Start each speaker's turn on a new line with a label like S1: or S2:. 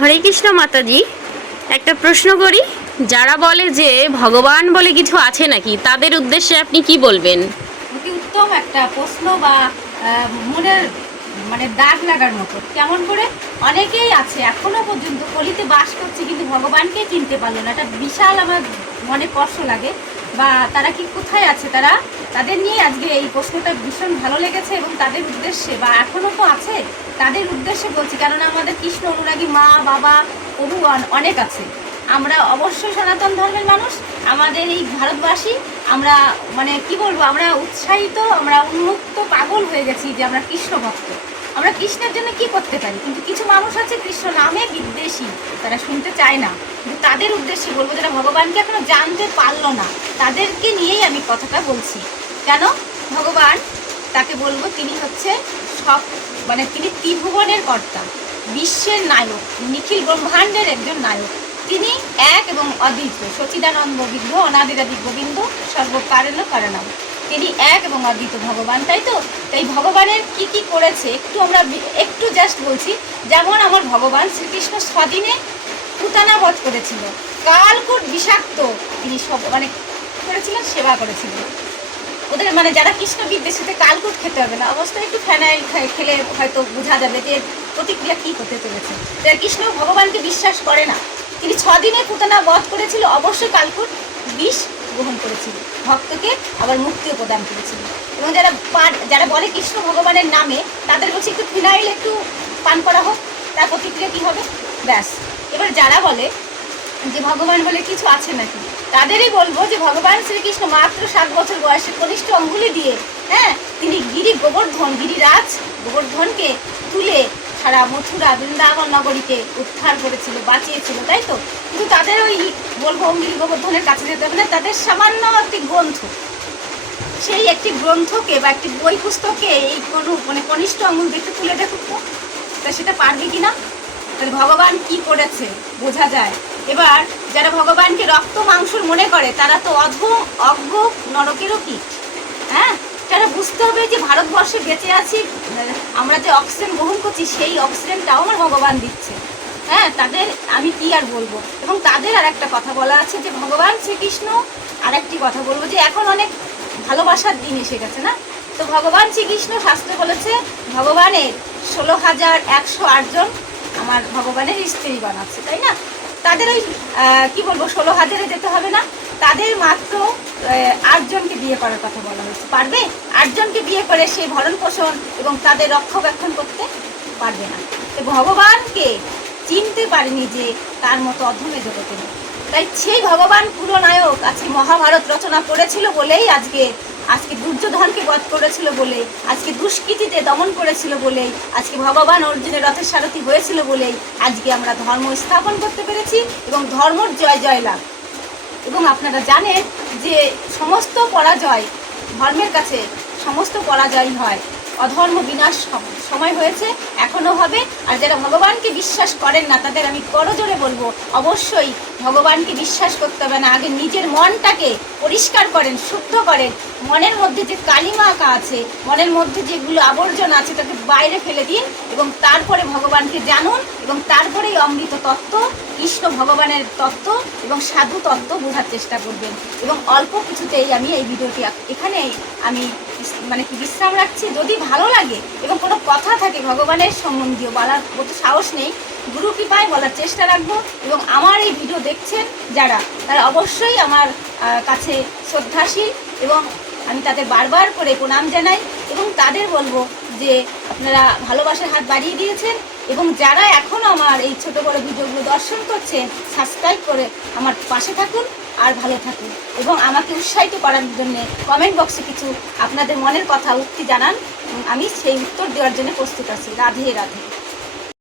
S1: হরে কৃষ্ণ মাতাজি, একটা প্রশ্ন করি। যারা বলে যে ভগবান বলে কিছু আছে নাকি, তাদের উদ্দেশ্যে আপনি কি বলবেন?
S2: অতি উত্তম একটা প্রশ্ন বা মনের মানে দাগ লাগার মতো। কেমন করে? অনেকেই আছে, এখনও পর্যন্ত কলিতে বাস করছে, কিন্তু ভগবানকে চিনতে পারল না। এটা বিশাল আমার মনে কষ্ট লাগে। বা তারা কি কোথায় আছে? তারা তাদের নিয়ে আজকে এই প্রশ্নটা ভীষণ ভালো লেগেছে এবং তাদের উদ্দেশ্যে বা এখনও তো আছে। তাদের উদ্দেশ্যে বলছি, কেননা আমাদের কৃষ্ণ অনুরাগী মা, বাবা, প্রভুগণ অনেক আছে। আমরা অবশ্যই সনাতন ধর্মের মানুষ, আমাদের এই ভারতবাসী, আমরা মানে কি বলব, আমরা উৎসাহিত, আমরা উন্মুক্ত পাগল হয়ে গেছি যে আমরা কৃষ্ণ ভক্ত। আমরা কৃষ্ণের জন্য কি করতে পারি? কিন্তু কিছু মানুষ আছে, কৃষ্ণ নামে বিদ্বেষী, তারা শুনতে চায় না। কিন্তু তাদের উদ্দেশ্যে বলব যারা ভগবানকে এখনও জানতে পারল না, তাদেরকে নিয়েই আমি কথাটা বলছি। কেন? ভগবান, তাকে বলব তিনি হচ্ছে সব মানে তিনি ত্রিভুবনের কর্তা, বিশ্বের নায়ক, নিখিল ব্রহ্মাণ্ডের একজন নায়ক। তিনি এক এবং অদ্বিতীয়। সচিদানন্দ বিগ্রহ অনাদিরাদি গোবিন্দ সর্বকারণ কারণম। তিনি এক এবং অদ্বিত ভগবান, তাই তো? তাই ভগবানের কি কি করেছে, একটু আমরা একটু জাস্ট বলছি। যেমন আমার ভগবান শ্রীকৃষ্ণ স্বাধীনে পুতানা বধ করেছিল। কালকুট বিষাক্ত তিনি সব মানে করেছিলেন, সেবা করেছিলেন। ওদের মানে যারা কৃষ্ণ বিদ্বেষীতে কালকুট খেতে হবে না অবশ্যই একটু ফ্যানাইল খেলে হয়তো বোঝা যাবে যে প্রতিক্রিয়া কী হতে চলেছে কৃষ্ণ ভগবানকে বিশ্বাস করে না। তিনি ছদিনে পুতনা বধ করেছিল, অবশ্যই কালকুট বিষ গ্রহণ করেছিল। ভক্তকে আবার মুক্তিও প্রদান করেছিল। এবং যারা পান যারা বলে কৃষ্ণ ভগবানের নামে, তাদের বলছে একটু ফিনাইল একটু পান করা হোক, তার প্রতিক্রিয়া কী হবে? ব্যাস। এবার যারা বলে যে ভগবান বলে কিছু আছে নাকি, তাদেরই বলব যে ভগবান শ্রীকৃষ্ণ মাত্র সাত বছর বয়সে কনিষ্ঠ অঙ্গুলি দিয়ে হ্যাঁ তিনি গিরি গোবর্ধন, গিরিরাজ গোবর্ধনকে তুলে সারা মথুরা বৃন্দাবন নগরীকে উদ্ধার করেছিল, বাঁচিয়েছিল, তাই তো? কিন্তু তাদের ওই বলব অঙ্গিরি গোবর্ধনের কাছে যেতে হবে না, তাদের সামান্য একটি গ্রন্থ। সেই একটি গ্রন্থকে বা একটি বই পুস্তকে এই কোনো মানে কনিষ্ঠ আঙুল দেখে তুলে দেখুক তো। তা সেটা পারবে কি না? তাহলে ভগবান কি করেছে, বোঝা যায়। এবার যারা ভগবানকে রক্ত মাংসর মনে করে, তারা তো অধ অজ্ঞ নরকেরও কি হ্যাঁ? যারা বুঝতে হবে যে ভারতবর্ষে বেঁচে আছি, আমরা যে অক্সিজেন গ্রহণ করছি, সেই অক্সিজেনটাও আমার ভগবান দিচ্ছে। হ্যাঁ তাদের, আমি কি আর বলব? এবং তাদের আর একটা কথা বলা আছে যে, ভগবান শ্রীকৃষ্ণ আর একটি কথা বলব যে, এখন অনেক ভালোবাসার দিন এসে গেছে না? তো ভগবান শ্রীকৃষ্ণ শাস্ত্রে বলেছে, ভগবানের ষোলো হাজার একশো আটজন আমার ভগবানের স্ত্রী বানাচ্ছে তাই না? তাদের ওই কি বলব, ষোলো হাজারে যেতে হবে না। তাদের মাত্র আটজনকে বিয়ে করার কথা বলা হয়েছে। পারবে? আটজনকে বিয়ে করে সেই ভরণ পোষণ এবং তাদের রক্ষণাবেক্ষণ করতে পারবে না। তো ভগবানকে চিনতে পারেনি যে তার মতো অধমে জগতে। তাই সেই ভগবান পুরো নায়ক আজকে মহাভারত রচনা করেছিল বলেই আজকে আজকে দুর্যোধনকে বধ করেছিল বলে, আজকে দুষ্কৃতিতে দমন করেছিল বলে, আজকে ভগবান অর্জুনের রথের সারথি হয়েছিল বলেই আজকে আমরা ধর্ম স্থাপন করতে পেরেছি এবং ধর্মর জয় জয় লাভ এবং আপনারা জানেন যে সমস্ত পরাজয় ধর্মের কাছে সমস্ত পরাজয় হয়, অধর্ম বিনাশ সম- সময় হয়েছে এখনও হবে। আর যারা ভগবানকে বিশ্বাস করেন না, তাদের আমি করজোরে বলব, অবশ্যই ভগবানকে বিশ্বাস করতে হবে না। আগে নিজের মনটাকে পরিষ্কার করেন, শুদ্ধ করেন। মনের মধ্যে যে কালিমা আঁকা আছে, মনের মধ্যে যেগুলো আবর্জনা আছে, তাকে বাইরে ফেলে দিন এবং তারপরে ভগবানকে জানুন এবং তারপরেই অমৃত তত্ত্ব, কৃষ্ণ ভগবানের তত্ত্ব এবং সাধু তত্ত্ব বোঝার চেষ্টা করবেন। এবং অল্প কিছুতেই আমি এই ভিডিওটি, এখানেই আমি মানে কি বিশ্রাম রাখছি? যদি ভালো লাগে এবং কোনো কথা থাকে ভগবানের সম্বন্ধীয় বলার মতো সাহস নেই, গুরু কৃপায় বলার চেষ্টা রাখব এবং আমার এই ভিডিও দেখছেন যারা, তারা অবশ্যই আমার কাছে শ্রদ্ধাশীল এবং আমি তাদের বারবার করে প্রণাম জানাই এবং তাদের বলব যে আপনারা ভালোবাসার হাত বাড়িয়ে দিয়েছেন এবং যারা এখনও আমার এই ছোট বড় ভিডিওগুলো দর্শন করছেন সাবস্ক্রাইব করে আমার পাশে থাকুন আর ভালো থাকুন এবং আমাকে উৎসাহিত করার জন্য কমেন্ট বক্সে কিছু আপনাদের মনের কথা উক্তি জানান আমি সেই উত্তর দেওয়ার জন্য প্রস্তুত আছি। রাধে রাধে।